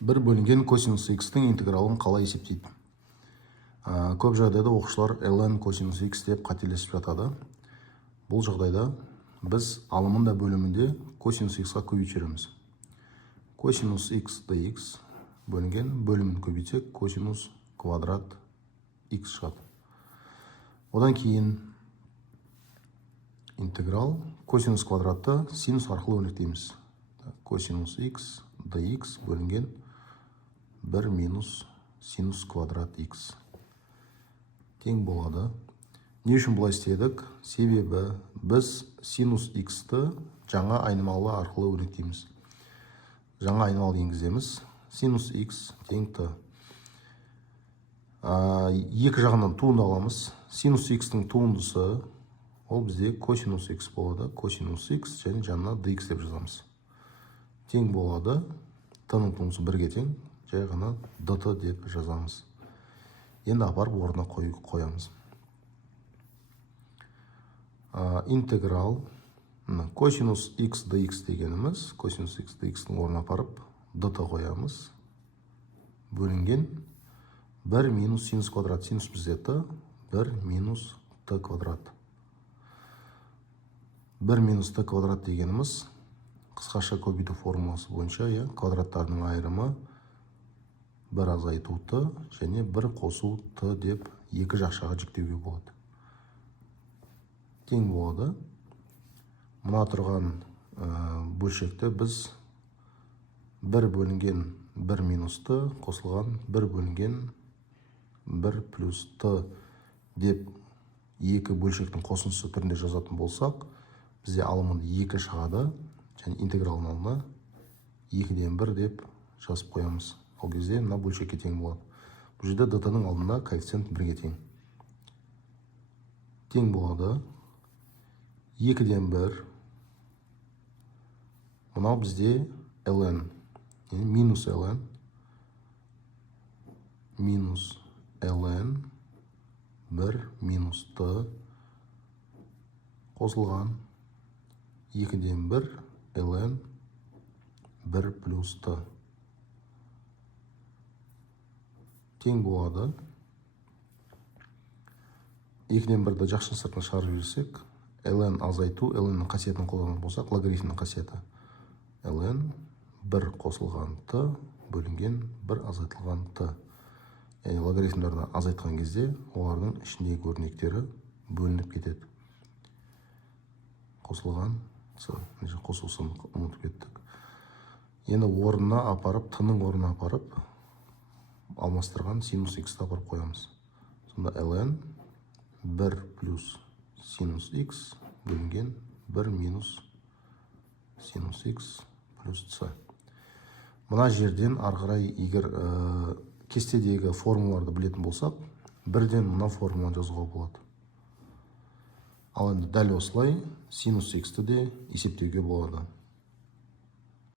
бір бөлінген косинус x-тің интегралын қалай есептейді? Көп жағдайда оқушылар ln косинус x деп қателесіп жатады. Бұл жағдайда біз алымында бөлімінде косинус x-қа көбейтеміз. Косинус x dx бөлінген бөлімін көбейтсек косинус квадрат x шығады. Одан кейін интеграл косинус квадратты синус арқылы өрнектейміз. Косинус x dx бөлінген 1 минус синус квадрат x тең болады. Не үшін бұлай істедік? Себебі біз синус x-ті жаңа айнымалы арқылы өрнектейміз. Жаңа айнымалы енгіземіз. Синус x тең t. Екі жағынан туынды аламыз. Синус x-тің туындысы ол бізде косинус x болады. Косинус x және жанына dx деп жазамыз. Тең болады. T-ның туындысы 1-ге тең. Жай ғана dt деп жазамыз. Енді апарып орнына қоямыз. Интеграл косинус x dx дегеніміз, косинус x dx-тің орнына апарып dt қоямыз. Бөлінген 1 минус синус квадрат. Синус бізде t, 1 минус t квадрат. 1 минус t квадрат дегеніміз қысқаша көбейту формуласы бойынша квадраттардың айырымы 1 азайту t және 1 қосу t деп екі жақшаға жіктеуге болады. Тең болады. Мұна тұрған бөлшекті біз 1 бөлінген 1 минус t қосылған 1 бөлінген 1 плюс t деп екі бөлшектің қосындысы түрінде жазатын болсақ, бізде алымында 2 шығады және интегралының алдына 2-ден 1 деп жазып қоямыз. Ол кезде мына бөлшекке тең болады. Бұл жерде dt-ның алдында коэффициент 1-ге тең. Тең болады. 2-ден 1. Мынау бізде ln. Минус ln. Минус ln 1 минус t қосылған 2-ден 1 ln 1 плюс t. Тең болады. 2-ден 1-ді жақшының сыртына шығарып жіберсек, ln азайту, ln-нің қасиетін қолданатын болсақ, логарифмнің қасиеті. ln 1 қосылған t бөлінген 1 азайтылған t. Яғни логарифмдерді азайтқан кезде олардың ішіндегі өрнектері бөлініп кетеді. Қосылған қосылсын ұмытып кеттік. Енді орнына апарып, t-ның орнына апарып алмастырған синус x-ті апарып қоямыз. Сонда ln 1 плюс синус x бөлінген 1 минус синус x плюс c. Мына жерден арғырай егер кестедегі формулаларды білетін болсақ, бірден мына формуланы жазуға болады. Ал енді дәл осылай синус x-ті де есептеуге болады.